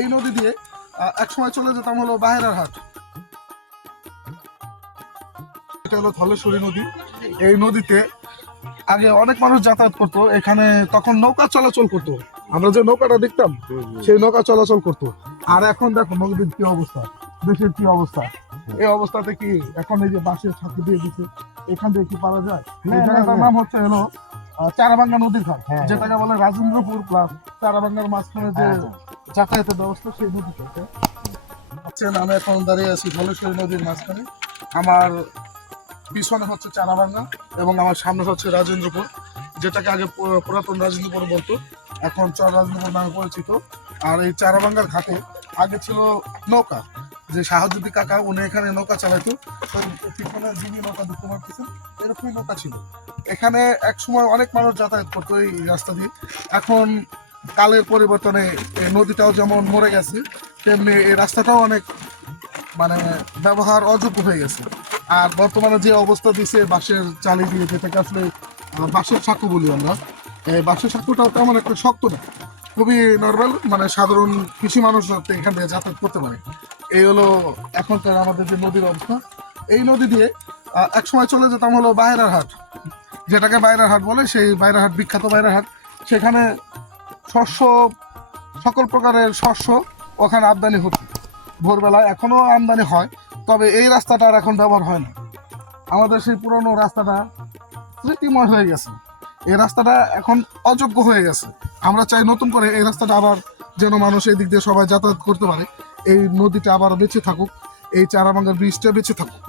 এই নদী দিয়ে একসময় চলে যেতাম হলো বাহেরার হাট। এটা হলো ধলেশ্বরী নদী। এই নদীতে আগে অনেক মানুষ যাতায়াত করতো, এখানে তখন নৌকা চলাচল করতো। আমরা যে নৌকাটা দেখতাম সেই নৌকা চলাচল করতো। আর এখন দেখো নদীর কি অবস্থা, দেশের কি অবস্থা। এই অবস্থাতে কি এখন এই যে বাঁশের ছাঁকু দিয়ে দিচ্ছে, এখান থেকে কি পারা যায়? এই জায়গাটার নাম হচ্ছে হলো চারাবাঙ্গা নদীর ঘাট, যেটাকে বলে রাজেন্দ্রপুর প্লাস চারাবাঙ্গার মাঝখানে যে যাতায়াতের ব্যবস্থা সেই নদীতে। আমি এখন দাঁড়িয়ে আছি ধলেশ্বরী নদীর মাঝখানে। আমার পিছনে হচ্ছে চারাবাঙ্গা এবং আমার সামনে হচ্ছে রাজেন্দ্রপুর, যেটাকে আগে পুরাতন রাজেন্দ্রপুর বলতো, এখন চর রাজেন্দ্রপুর নামে পরিচিত। আর এই চারাবাঙ্গার ঘাটে আগে ছিল নৌকা, যে শাহজুদ্দি কাকা উনি এখানে নৌকা চালাইতো। পিছনে যিনি নৌকা দেখতে পাচ্ছেন এরকমই নৌকা ছিল। এখানে এক সময় অনেক মানুষ যাতায়াত করতো এই রাস্তা দিয়ে। এখন কালের পরিবর্তনে এই নদীটাও যেমন মরে গেছে, তেমনি এই রাস্তাটাও অনেক মানে ব্যবহার অযোগ্য হয়ে গেছে। আর বর্তমানে যে অবস্থা দিচ্ছে বাঁশের চালি দিয়ে, যেটাকে আসলে বাঁশের সাঁকো বলি আমরা, এই বাঁশের সাঁকোটাও তেমন একটা শক্ত না, খুবই নর্মাল, মানে সাধারণ কৃষি মানুষ এখান থেকে যাতায়াত করতে পারে। এই হলো এখনকার আমাদের যে নদীর অবস্থা। এই নদী দিয়ে একসময় চলে যেতাম হলো বাহেরার হাট, যেটাকে বাইরার হাট বলে, সেই বাইরার হাট বিখ্যাত বাইরার হাট। সেখানে শস্য, সকল প্রকারের শস্য ওখানে আমদানি হতো ভোরবেলায়, এখনো আমদানি হয়, তবে এই রাস্তাটা আর এখন ব্যবহার হয় না। আমাদের সেই পুরনো রাস্তাটা স্মৃতিময় হয়ে গেছে, এই রাস্তাটা এখন অযোগ্য হয়ে গেছে। আমরা চাই নতুন করে এই রাস্তাটা আবার যেন মানুষ এই দিক দিয়ে সবাই যাতায়াত করতে পারে, এই নদীটা আবার বেঁচে থাকুক, এই চারাবাঙ্গার ব্রিজটা বেঁচে থাকুক।